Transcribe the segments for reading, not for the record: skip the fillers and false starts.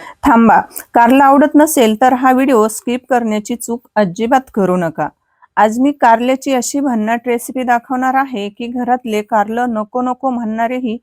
थांबा. कारला आवडत नसेल तर हा व्हिडिओ स्किप करण्याची चूक अजिबात करू नका. आज मी कारल्याची अशी भन्नाट रेसिपी दाखवणार आहे की घरातले कारलं नको नको म्हणणारेही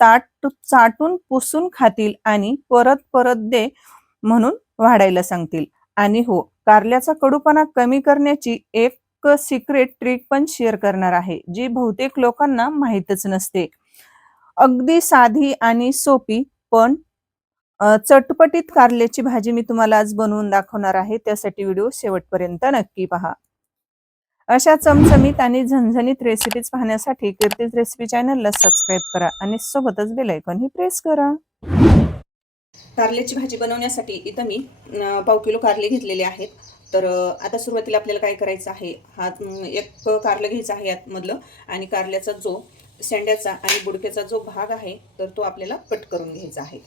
ताट चाटून पुसून खातील आणि परत परत दे म्हणून वाढायला सांगतील. आणि हो, कारल्याचा कडूपणा कमी करण्याची एक सिक्रेट ट्रिक पण शेअर करणार आहे, जी बहुतेक लोकांना माहीतच नसते. अगदी साधी आणि सोपी पण चटपटीत कारल्याची भाजी मी तुम्हाला आज बनवून दाखवणार आहे. त्यासाठी व्हिडिओ शेवटपर्यंत नक्की पहा. अशा चमचमीत आणि झणझणीत रेसिपीज पाहण्यासाठी कीर्तीज रेसिपी चॅनलला सबस्क्राईब करा आणि सोबतच बेल आयकॉनही प्रेस करा. कारल्याची भाजी बनवण्यासाठी इथं मी पाव किलो कारले घेतलेले आहेत. तर आता सुरुवातीला आपल्याला काय करायचं आहे, एक कारलं घ्यायचं आहे यातमधलं, आणि कारल्याचा जो शेंड्याचा आणि बुडक्याचा जो भाग आहे तर तो आपल्याला कट करून घ्यायचा आहे.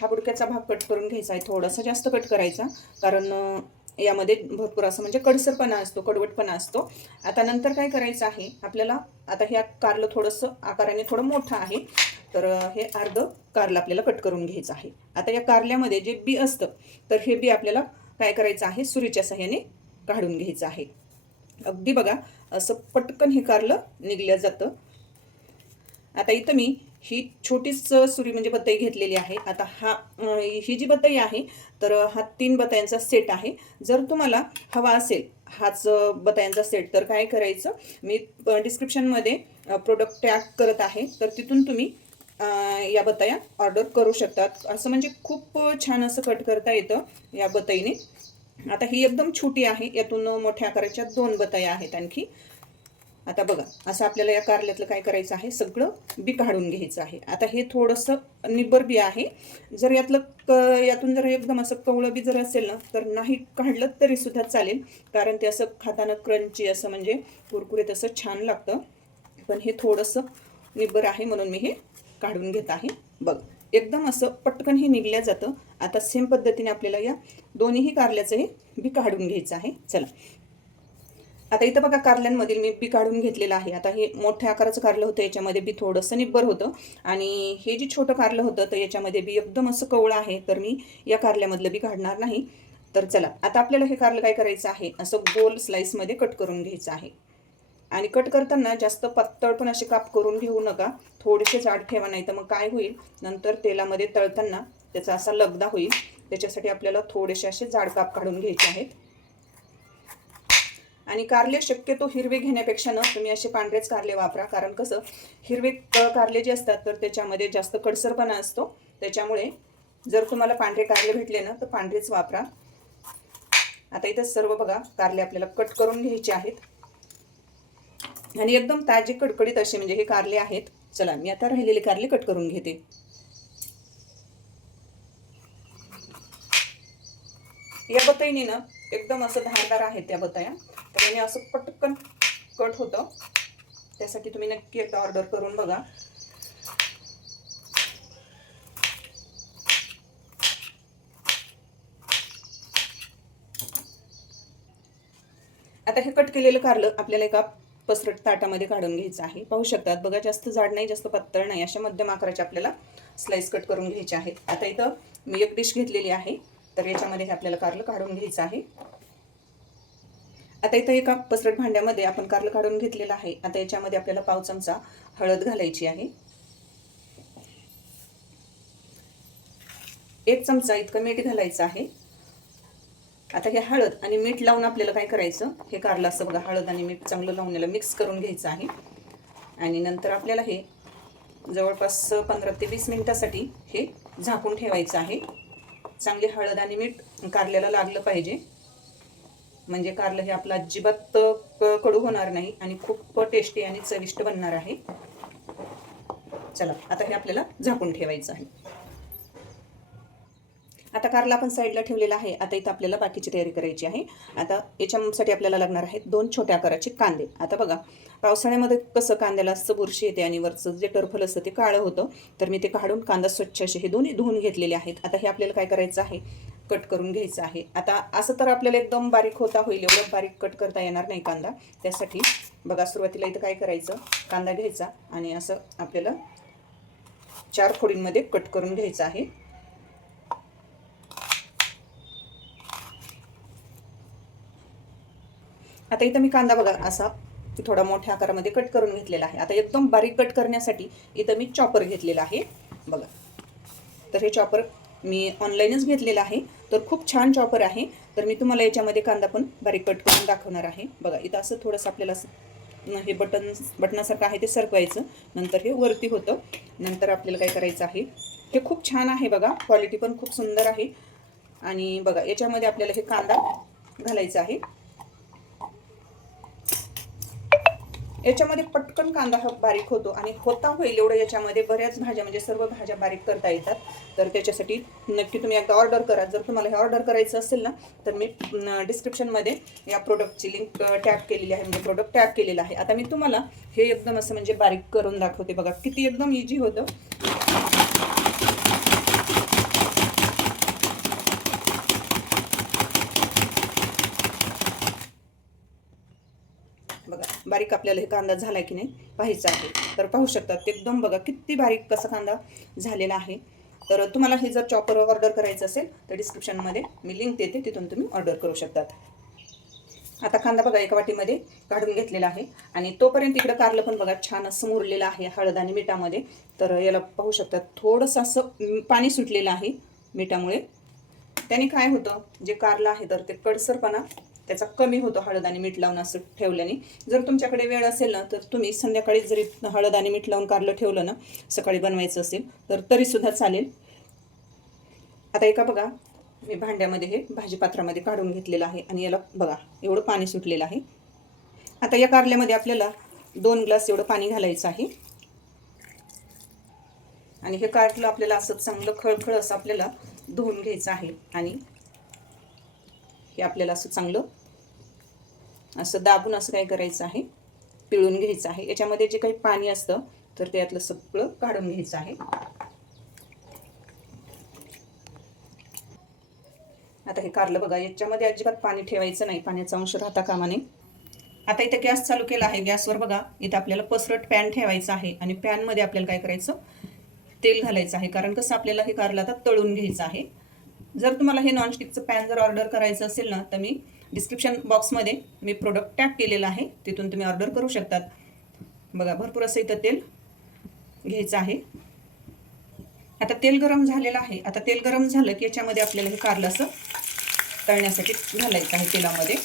हा बुडक्याचा भाग कट करून घ्यायचा आहे, थोडासा जास्त कट करायचा, कारण यामध्ये भरपूर असं म्हणजे कडसरपणा असतो, कडवटपणा असतो. आता नंतर काय करायचं आहे आपल्याला, आता हे कारलं थोडंसं आकाराने थोडं मोठं आहे, तर हे अर्ध कारलं आपल्याला कट करून घ्यायचं आहे. आता या कारल्यामध्ये जे बी असतं तर हे बी आपल्याला काय करायचं आहे, सुरीच्या सहाय्याने काढून घ्यायचं आहे. अगदी बघा असं पटकन हे कारलं निघलं जातं. आता इथं मी ही छोटीच सुरी म्हणजे बत्ताई घेतलेली आहे. आता ही जी बत्ताई आहे तर हा 3 बत्तायांचा सेट आहे. जर तुम्हाला हवा असेल हाच बत्तायांचा सेट तर काय करायचं, मी डिस्क्रिप्शनमध्ये प्रोडक्ट टॅग करत आहे, तर तिथून तुम्ही या बत्ताया ऑर्डर करू शकतात. असं म्हणजे खूप छान असं कट करता येतं या बत्ताईने. आता ही एकदम छोटी आहे, यातून मोठ्या आकाराच्या 2 बत्ताया आहेत आणखी. आता बघा असं आपल्याला या कारल्यातलं काय करायचं आहे, सगळं बी काढून घ्यायचं आहे. आता हे थोडंसं निब्बर बी आहे. जर यातून जर एकदम असं कवळं बी जर असेल ना तर नाही काढलं तरी सुद्धा चालेल, कारण ते असं खाताना क्रंची असं म्हणजे कुरकुरीत असं छान लागतं. पण हे थोडंसं निब्बर आहे म्हणून मी हे काढून घेत आहे. बघ एकदम असं पटकन हे निघल्या जातं. आता सेम पद्धतीने आपल्याला या दोन्हीही कारल्याचं हे बी काढून घ्यायचं आहे. चला आता इथं बघा कारल्यांमधील मी बी काढून घेतलेलं आहे. आता हे मोठ्या आकाराचं कारलं होतं, याच्यामध्ये बी थोडंसं निब्बर होतं, आणि हे जे छोटं कारलं होतं तर याच्यामध्ये बी एकदम असं कवळं आहे, तर मी या कारल्यामधलं बी काढणार नाही. तर चला आता आपल्याला हे कारलं काय करायचं आहे, असं गोल स्लाइसमध्ये कट करून घ्यायचं आहे. आणि कट करताना जास्त पातळ पण असे काप करून घेऊ नका, थोडेसे जाड ठेवा, नाही तर मग काय होईल, नंतर तेलामध्ये तळताना त्याचा असा लगदा होईल. त्याच्यासाठी आपल्याला थोडेसे असे जाड काप काढून घ्यायचे आहेत. आणि कारले शक्यतो हिरवे घेण्यापेक्षा ना तुम्ही असे पांढरेच कारले वापरा, कारण कसं हिरवे कारले जे असतात तर त्याच्यामध्ये जास्त कडसरपणा असतो. त्याच्यामुळे जर तुम्हाला पांढरे कारले भेटले ना तर पांढरेच वापरा. आता इथं सर्व बघा कारले आपल्याला कट करून घ्यायचे आहेत, आणि एकदम ताजे कडकडीत असे म्हणजे हे कारले आहेत. चला मी आता राहिलेले कारले कट करून घेते. या बत्ताईने ना एकदम असं धारदार आहेत त्या बत्ताया, तर याने असं पटकन कट होतं. त्यासाठी तुम्ही नक्की एकदा ऑर्डर करून बघा. आता हे कट केलेलं कारलं आपल्याला एका पसरट ताटामध्ये काढून घ्यायचं आहे. पाहू शकतात बघा, जास्त जाड नाही जास्त पातळ नाही, अशा मध्यम आकाराचे आपल्याला स्लाइस कट करून घ्यायचे आहेत. आता इथं मी एक डिश घेतलेली आहे, तर याच्यामध्ये हे आपल्याला कारलं काढून घ्यायचं आहे. आता इथं एका पसरट भांड्यामध्ये आपण कारलं काढून घेतलेलं आहे. आता याच्यामध्ये आपल्याला पाव चमचा हळद घालायची आहे. 1 चमचा इतकं मीठ घालायचं आहे. आता हे हळद आणि मीठ लावून आपल्याला काय करायचं, हे कारलं असं बघा हळद आणि मीठ चांगलं लावून याला मिक्स करून घ्यायचं आहे. आणि नंतर आपल्याला हे जवळपास 15 ते 20 मिनिटासाठी हे झाकून ठेवायचं आहे. चांगले हळद आणि मीठ कारल्याला लागलं पाहिजे, म्हणजे कारलं हे आपलं अजिबात कडू होणार नाही आणि खूप टेस्टी आणि चविष्ट बनणार आहे. चला आता हे आपल्याला झाकून ठेवायचं आहे. आता कारला आपण साईडला ठेवलेला आहे. आता इथं आपल्याला बाकीची तयारी करायची आहे. आता याच्यासाठी आपल्याला लागणार आहेत 2 छोट्या आकाराचे कांदे. आता बघा पावसाळ्यामध्ये कसं कांद्याला असं बुरशी येते आणि वरचं जे टरफल असतं ते काळं होतं, तर मी ते काढून कांदा स्वच्छ असे हे दोन्ही धुवून घेतलेले आहेत. आता हे आपल्याला काय करायचं आहे, कट करून घ्यायचं आहे. आता असं तर आपल्याला एकदम बारीक होता होईल, एवढं बारीक कट करता येणार नाही कांदा. त्यासाठी बघा सुरुवातीला इथं काय करायचं, कांदा घ्यायचा आणि असं आपल्याला 4 फोडींमध्ये कट करून घ्यायचं आहे. आता इथं मी कांदा बघा असा थोडा मोठ्या आकारामध्ये कट करून घेतलेला आहे. आता एकदम बारीक कट करण्यासाठी इथं मी चॉपर घेतलेला आहे बघा. तर हे चॉपर मी ऑनलाईनच घेतलेलं आहे. तर खूप छान चॉपर आहे. तर मी तुम्हाला याच्यामध्ये कांदा पण बारीक कट करून दाखवणार आहे बघा. इथं असं थोडंसं आपल्याला हे बटनासारखं आहे ते सरकवायचं, नंतर हे वरती होतं. नंतर आपल्याला काय करायचं आहे, हे खूप छान आहे बघा, क्वालिटी पण खूप सुंदर आहे. आणि बघा याच्यामध्ये आपल्याला हे कांदा घालायचा आहे. याच्यामध्ये पटकन कांदा हा बारीक होतो आणि होता होईल एवढं याच्यामध्ये बऱ्याच भाज्या म्हणजे सर्व भाज्या बारीक करता येतात. तर त्याच्यासाठी नक्की तुम्ही एकदा ऑर्डर करा. जर तुम्हाला हे ऑर्डर करायचं असेल ना, तर मी डिस्क्रिप्शनमध्ये या प्रोडक्टची लिंक टॅग केलेली आहे, म्हणजे प्रोडक्ट टॅग केलेलं आहे. आता मी तुम्हाला हे एकदम असं म्हणजे बारीक करून दाखवते बघा, किती एकदम इझी होतं. बघा बारीक आपल्याला हे कांदा झाला की नाही पाहायचं आहे. तर पाहू शकतात एकदम बघा किती बारीक कसा कांदा झालेला आहे. तर तुम्हाला हे जर चॉपर ऑर्डर करायचं असेल तर डिस्क्रिप्शनमध्ये मी लिंक देते, तिथून तुम्ही ऑर्डर करू शकतात. आता कांदा बघा एका वाटीमध्ये काढून घेतलेला आहे आणि तोपर्यंत इकडं कारलं पण बघा छान असं मुरलेलं आहे हळद आणि मिठामध्ये. तर याला पाहू शकतात थोडंसं असं पाणी सुटलेलं आहे मिठामुळे. त्याने काय होतं, जे कारलं आहे तर ते कडसरपणा त्याचा कमी होतो हळद आणि मीठ लावून असं ठेवल्याने. जर तुमच्याकडे वेळ असेल ना, तर तुम्ही संध्याकाळी जरी हळद आणि मीठ लावून कारलं ठेवलं ना, सकाळी बनवायचं असेल तर तरीसुद्धा चालेल. आता एका बघा मी भांड्यामध्ये हे भाजीपात्रामध्ये काढून घेतलेलं आहे आणि याला बघा एवढं पाणी सुटलेलं आहे. आता या कारल्यामध्ये आपल्याला 2 ग्लास एवढं पाणी घालायचं आहे आणि हे कारलं आपल्याला असं चांगलं खळखळ असं आपल्याला धुवून घ्यायचं आहे. आणि हे आपल्याला असं चांगलं असं दाबून असं काय करायचं आहे, पिळून घ्यायचं आहे. याच्यामध्ये जे काही पाणी असतं तर त्यातलं सगळं काढून घ्यायचं आहे. आता हे कारलं बघा याच्यामध्ये अजिबात पाणी ठेवायचं नाही, पाण्याचा अंश राहता कामा नये. आता इथे गॅस चालू केला आहे. गॅसवर बघा इथं आपल्याला पसरट पॅन ठेवायचा आहे आणि पॅनमध्ये आपल्याला काय करायचं, तेल घालायचं आहे. कारण कसं आपल्याला हे कारलं आता तळून घ्यायचं आहे. जर तुम्हाला हे नॉनस्टिकचं पॅन जर ऑर्डर करायचं असेल ना, तर मी डिस्क्रिप्शन बॉक्समध्ये मी प्रोडक्ट टॅग केलेलं आहे, तिथून तुम्ही ऑर्डर करू शकतात. बघा भरपूर असं इथं तेल घ्यायचं आहे. आता तेल गरम झालेलं आहे. आता तेल गरम झालं की याच्यामध्ये आपल्याला हे कारलं असं तळण्यासाठी घालायचं आहे तेलामध्ये.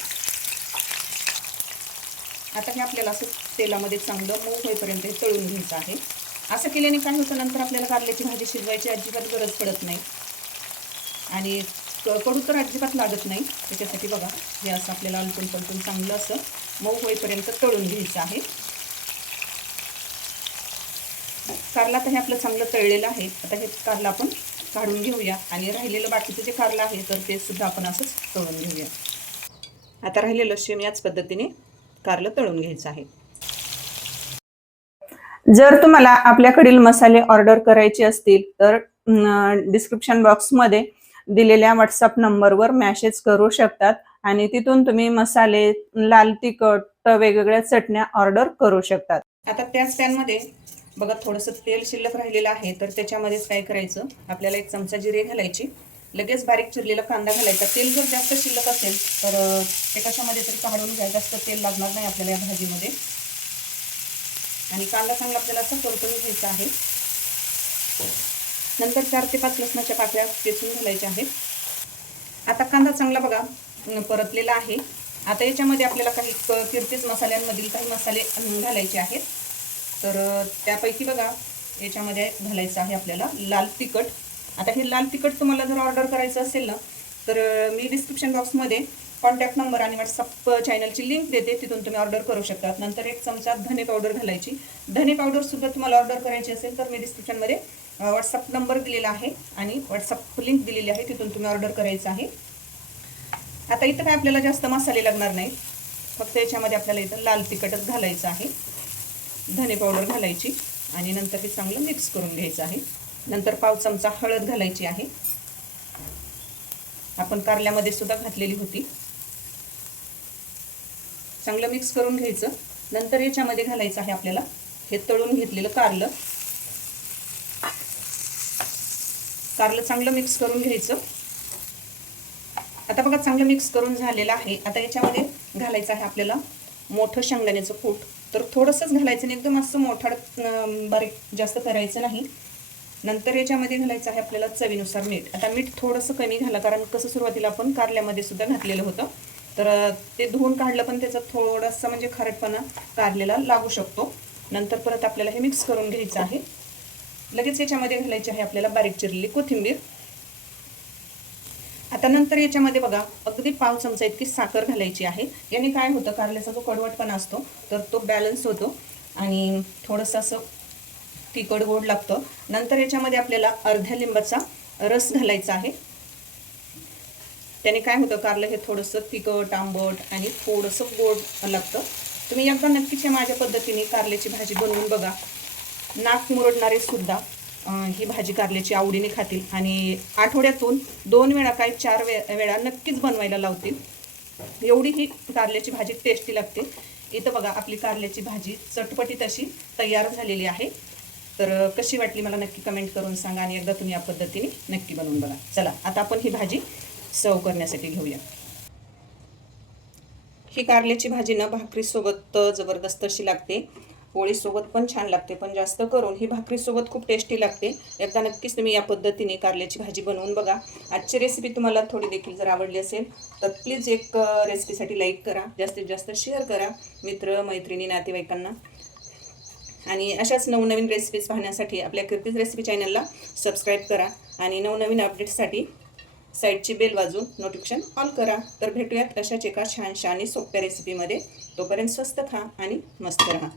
आता हे आपल्याला असं तेलामध्ये चांगलं मऊ होईपर्यंत हे तळून घ्यायचं आहे. असं केल्याने काय होतं, नंतर आपल्याला कारल्याची भाजी शिजवायची अजिबात गरज पडत नाही आणि कडू तर अजिबात लागत नाही. त्याच्यासाठी बघा हे असं आपल्याला आलटून पलटून चांगलं असं मऊ होईपर्यंत तळून घ्यायचं आहे. कारला तर हे आपलं चांगलं तळलेलं आहे. आता हे कारलं आपण काढून घेऊया आणि राहिलेलं बाकीचं जे कारलं आहे तर ते सुद्धा आपण असंच तळून घेऊया. आता राहिलेलं सेम याच पद्धतीने कारलं तळून घ्यायचं आहे. जर तुम्हाला आपल्याकडील मसाले ऑर्डर करायचे असतील तर डिस्क्रिप्शन बॉक्समध्ये दिलेल्या व्हॉट्सअप नंबरवर मेसेज करू शकतात आणि तिथून तुम्ही मसाले, लाल तिखट, वेगवेगळ्या चटण्या ऑर्डर करू शकतात. आता त्याच पॅनमध्ये बघा थोडंसं तेल शिल्लक राहिलेलं आहे, तर त्याच्यामध्येच काय करायचं, आपल्याला 1 चमचा जिरे घालायची, लगेच बारीक चिरलेला कांदा घालायचा. तेल जर जास्त शिल्लक असेल तर ते कशामध्ये तरी काढून घ्या, जास्त तेल लागणार नाही आपल्याला या भाजीमध्ये. आणि कांदा चांगला आपल्याला असं परतून घ्यायचा आहे. नंतर 4 ते 5 लसणाच्या पाकळ्या ठेचून घालायच्या आहेत. आता कांदा चांगला बघा परतलेला आहे. आता याच्यामध्ये आपल्याला काही कीर्तीज मसाल्यांमधील काही मसाले घालायचे आहेत. तर त्यापैकी बघा याच्यामध्ये घालायचं आहे आपल्याला लाल तिखट. आता हे लाल तिखट तुम्हाला जर ऑर्डर करायचं असेल ना, तर मी डिस्क्रिप्शन बॉक्समध्ये कॉन्टॅक्ट नंबर आणि व्हॉट्सअप चॅनलची लिंक देते, तिथून तुम्ही ऑर्डर करू शकतात. नंतर 1 चमचा धने पावडर घालायची. धने पावडरसुद्धा तुम्हाला ऑर्डर करायची असेल तर मी डिस्क्रिप्शनमध्ये व्हॉट्सअप नंबर दिलेला आहे आणि व्हॉट्सअप लिंक दिलेली आहे, तिथून तुम्ही ऑर्डर करायचं आहे. आता इथं काय आपल्याला जास्त मसाले लागणार नाहीत, फक्त याच्यामध्ये आपल्याला इथं लाल तिखटच घालायचं आहे, धने पावडर घालायची आणि नंतर हे चांगलं मिक्स करून घ्यायचं आहे. नंतर 1/2 चमचा हळद घालायची आहे, आपण कारल्यामध्ये सुद्धा घातलेली होती. चांगलं मिक्स करून घ्यायचं. नंतर याच्यामध्ये घालायचं आहे आपल्याला हे तळून घेतलेलं कारलं. कारलं चांगलं मिक्स करून घ्यायचं. आता बघा चांगलं मिक्स करून झालेलं आहे. आता याच्यामध्ये घालायचं आहे आपल्याला मोठं शेंगदाण्याचं कूट. तर थोडंसंच घालायचं नाही, एकदम असं मोठं बारीक जास्त करायचं नाही. नंतर याच्यामध्ये घालायचं आहे आपल्याला चवीनुसार मीठ. आता मीठ थोडंसं कमी घाला, कारण कसं सुरुवातीला आपण कारल्यामध्ये सुद्धा घातलेलं होतं. तर ते धुवून काढलं पण त्याचा थोडासा म्हणजे खारटपणा कारल्याला लागू शकतो. नंतर परत आपल्याला हे मिक्स करून घ्यायचं आहे. लगेच याच्यामध्ये घालायची आहे आपल्याला बारीक चिरलेली कोथिंबीर. आता नंतर याच्यामध्ये बघा अगदी पाव चमचा इतकी साखर घालायची आहे. याने काय होतं, कारल्याचा जो कडवटपणा असतो तर तो बॅलन्स होतो आणि थोडंसं असं तिखट गोड लागतं. नंतर याच्यामध्ये आपल्याला अर्ध्या लिंबाचा रस घालायचा आहे. त्याने काय होतं, कारलं हे थोडंसं तिखट आंबट आणि थोडंसं गोड लागतं. तुम्ही एकदा नक्कीच माझ्या पद्धतीने कारल्याची भाजी बनवून बघा. नाक मुरडणारे सुद्धा ही भाजी कारल्याची आवडीने खातील आणि आठवड्यातून 2 वेळा काय 4 वेळा नक्कीच बनवायला लावतील. एवढी ही कारल्याची भाजी टेस्टी लागते. इथं बघा आपली कारल्याची भाजी चटपटीत अशी तयार झालेली आहे. तर कशी वाटली मला नक्की कमेंट करून सांगा आणि एकदा तुम्ही या पद्धतीने नक्की बनवून बघा. चला आता आपण ही भाजी सर्व करण्यासाठी घेऊया. ही कारल्याची भाजी ना भाकरीसोबत जबरदस्त अशी लागते, पोळीसोबत पण छान लागते, पण जास्त करून ही भाकरीसोबत खूप टेस्टी लागते. एकदा नक्कीच तुम्ही या पद्धतीने कारल्याची भाजी बनवून बघा. आजची रेसिपी तुम्हाला थोडी देखील जर आवडली असेल तर प्लीज एक रेसिपीसाठी लाईक करा, जास्तीत जास्त शेअर करा मित्र मैत्रिणी नातेवाईकांना. आणि अशाच नवनवीन रेसिपीज पाहण्यासाठी आपल्या कीर्तीज रेसिपी चॅनलला सबस्क्राईब करा आणि नवनवीन अपडेट्ससाठी साईडची बेल वाजून नोटिफिकेशन ऑन करा. तर भेटूयात अशाच एका छानशा आणि सोप्या रेसिपीमध्ये. तोपर्यंत स्वस्त खा आणि मस्त राहा.